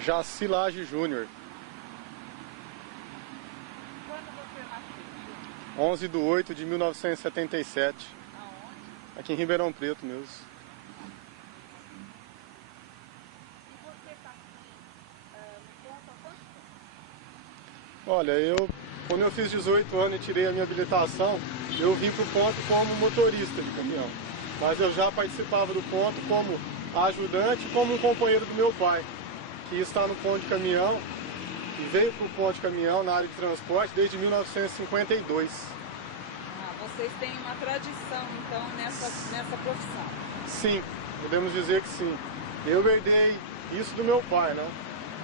Jaci Lage Júnior. Quando você nasceu? 11/8/1977. Aonde? Aqui em Ribeirão Preto mesmo. E você está aqui no ponto há quanto tempo? Olha, quando eu fiz 18 anos e tirei a minha habilitação, eu vim para o ponto como motorista de caminhão. Mas eu já participava do ponto como ajudante e como um companheiro do meu pai, que está no ponto de caminhão e veio para o ponto de caminhão na área de transporte desde 1952. Vocês têm uma tradição, então, nessa profissão? Sim, podemos dizer que sim. Eu herdei isso do meu pai, né?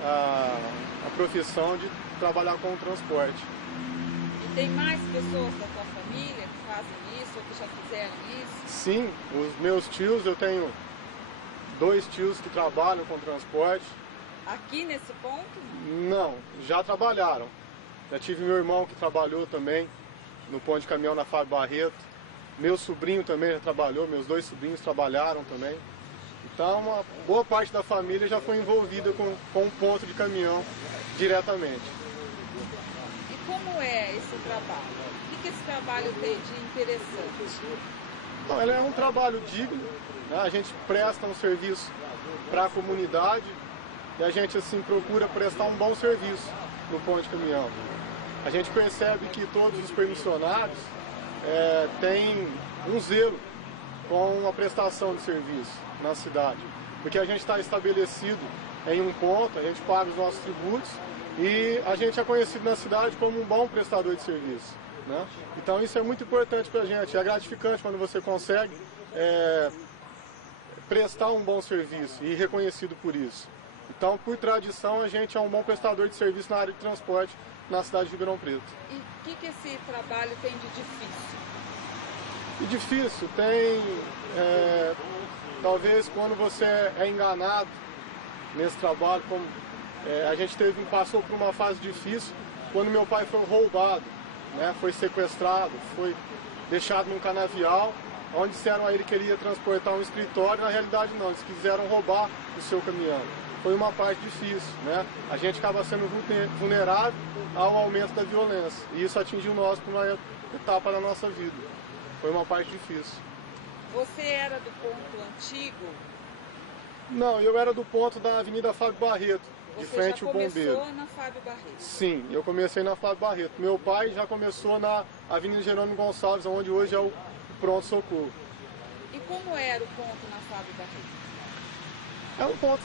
A profissão de trabalhar com o transporte. E tem mais pessoas da tua família que fazem isso ou que já fizeram isso? Sim, os meus tios, eu tenho 2 tios que trabalham com transporte. Aqui nesse ponto? Não, já trabalharam. Já tive meu irmão que trabalhou também no ponto de caminhão na Fábio Barreto. Meu sobrinho também já trabalhou, meus 2 sobrinhos trabalharam também. Então, uma boa parte da família já foi envolvida com o ponto de caminhão diretamente. E como é esse trabalho? O que esse trabalho tem de interessante? Bom, ele é um trabalho digno, né? A gente presta um serviço para a comunidade e a gente assim procura prestar um bom serviço no ponto de caminhão. A gente percebe que todos os permissionários têm um zelo com a prestação de serviço na cidade, porque a gente está estabelecido em um ponto, a gente paga os nossos tributos e a gente é conhecido na cidade como um bom prestador de serviço, né? Então isso é muito importante para a gente, é gratificante quando você consegue prestar um bom serviço e reconhecido por isso. Então, por tradição, a gente é um bom prestador de serviço na área de transporte na cidade de Ribeirão Preto. E o que esse trabalho tem de difícil? E difícil tem, talvez quando você é enganado nesse trabalho, como a gente passou por uma fase difícil quando meu pai foi roubado, né, foi sequestrado, foi deixado num canavial, onde disseram a ele que ele ia transportar um escritório, na realidade não, eles quiseram roubar o seu caminhão. Foi uma parte difícil, né? A gente acaba sendo vulnerável ao aumento da violência, e isso atingiu nós por uma etapa da nossa vida. Foi uma parte difícil. Você era do ponto antigo? Não, eu era do ponto da Avenida Fábio Barreto, de frente ao Bombeiro. Você já começou na Fábio Barreto? Sim, eu comecei na Fábio Barreto. Meu pai já começou na Avenida Jerônimo Gonçalves, onde hoje é o Pronto Socorro. E como era o ponto na Fábio Barreto?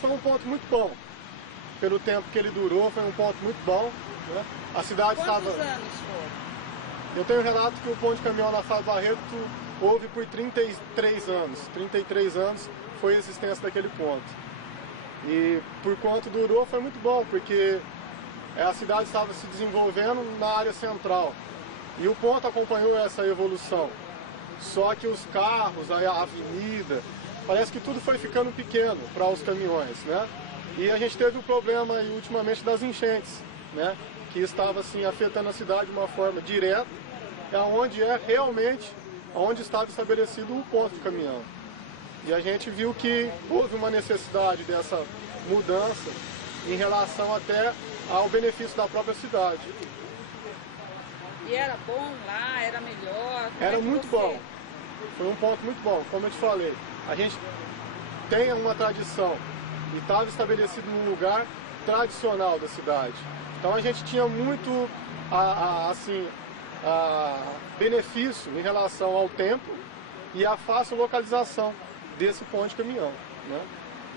Foi um ponto muito bom. Pelo tempo que ele durou, foi um ponto muito bom, né? A cidade Quantos anos foram? Eu tenho relato que o ponto de caminhão na Fábio Barreto houve por 33 anos. 33 anos foi a existência daquele ponto. E por quanto durou foi muito bom, porque a cidade estava se desenvolvendo na área central. E o ponto acompanhou essa evolução. Só que os carros, a avenida, parece que tudo foi ficando pequeno para os caminhões, né? E a gente teve um problema aí, ultimamente das enchentes, né? Que estava assim afetando a cidade de uma forma direta, onde realmente onde estava estabelecido o ponto de caminhão. E a gente viu que houve uma necessidade dessa mudança em relação até ao benefício da própria cidade. E era bom lá? Era melhor? Era muito bom. Foi um ponto muito bom, como eu te falei. A gente tem uma tradição e estava estabelecido num lugar tradicional da cidade. Então a gente tinha muito benefício em relação ao tempo e à fácil localização desse ponto de caminhão, né?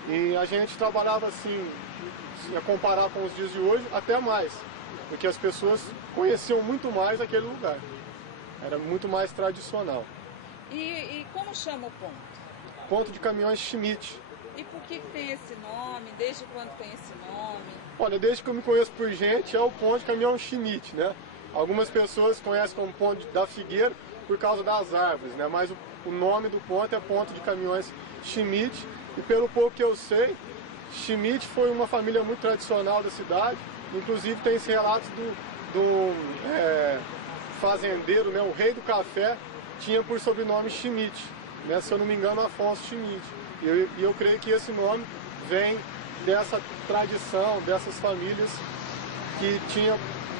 E a gente trabalhava assim, a comparar com os dias de hoje, até mais, porque as pessoas conheciam muito mais aquele lugar. Era muito mais tradicional. E como chama o ponto? Ponto de caminhões Schmidt. E por que tem esse nome? Desde quando tem esse nome? Olha, desde que eu me conheço por gente, é o ponto de caminhão Schmidt, né? Algumas pessoas conhecem como ponto da Figueira por causa das árvores, né? Mas o nome do ponto é ponto de caminhões Schmidt. E pelo pouco que eu sei, Schmidt foi uma família muito tradicional da cidade. Inclusive tem esse relato do fazendeiro, né? O rei do café tinha por sobrenome Schmidt, né? Se eu não me engano, Afonso Schmidt. E eu creio que esse nome vem dessa tradição, dessas famílias que tinham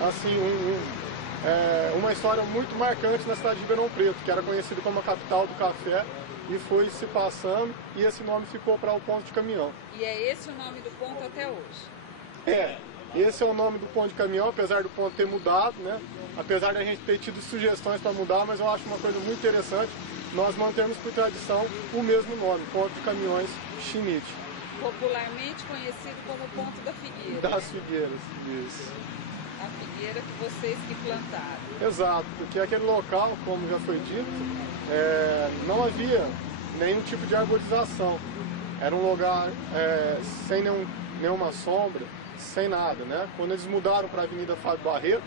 assim, uma história muito marcante na cidade de Ribeirão Preto, que era conhecida como a capital do café, e foi se passando, e esse nome ficou para o ponto de caminhão. E é esse o nome do ponto até hoje? É, esse é o nome do ponto de caminhão, apesar do ponto ter mudado, né? Apesar de a gente ter tido sugestões para mudar, mas eu acho uma coisa muito interessante, nós mantemos por tradição o mesmo nome, ponto de caminhões Schmidt. Popularmente conhecido como ponto da Figueira. Das Figueiras, isso. A figueira que vocês que plantaram. Exato, porque aquele local, como já foi dito, não havia nenhum tipo de arborização. Era um lugar sem nenhuma sombra, sem nada, né? Quando eles mudaram para a Avenida Fábio Barreto,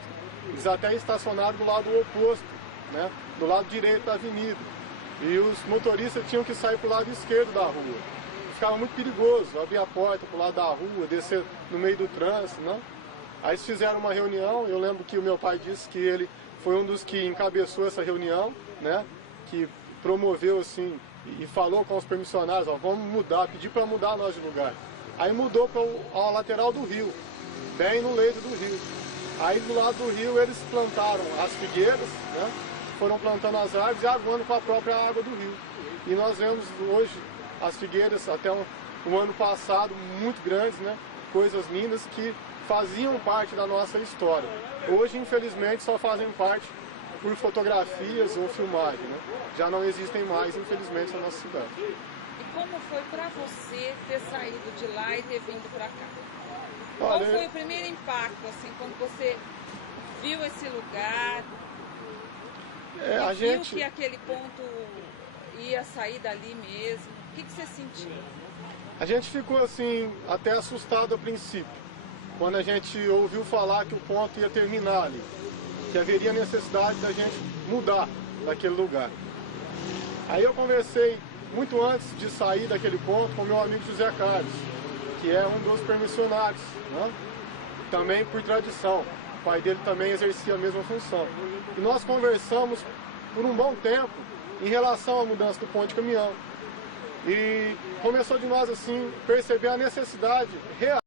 eles até estacionaram do lado oposto, né? Do lado direito da avenida. E os motoristas tinham que sair para o lado esquerdo da rua. Ficava muito perigoso abrir a porta para o lado da rua, descer no meio do trânsito, né? Aí eles fizeram uma reunião, eu lembro que o meu pai disse que ele foi um dos que encabeçou essa reunião, né? Que promoveu assim e falou com os permissionários, ó, vamos mudar, pedir para mudar nós de lugar. Aí mudou para a lateral do rio, bem no leito do rio. Aí do lado do rio eles plantaram as figueiras, né? Foram plantando as árvores e aguando com a própria água do rio. E nós vemos hoje as figueiras até o ano passado muito grandes, né? Coisas lindas que faziam parte da nossa história. Hoje, infelizmente, só fazem parte por fotografias ou filmagem, né? Já não existem mais, infelizmente, na nossa cidade. E como foi para você ter saído de lá e ter vindo para cá? Olha, Qual foi o primeiro impacto, assim, quando você viu esse lugar, viu que aquele ponto ia sair dali mesmo? O que você sentiu? A gente ficou, assim, até assustado a princípio, quando a gente ouviu falar que o ponto ia terminar ali, que haveria necessidade da gente mudar daquele lugar. Aí eu conversei muito antes de sair daquele ponto com meu amigo José Carlos, que é um dos permissionários, né? Também por tradição. O pai dele também exercia a mesma função. E nós conversamos por um bom tempo em relação à mudança do ponto de caminhão. E começou de nós assim perceber a necessidade real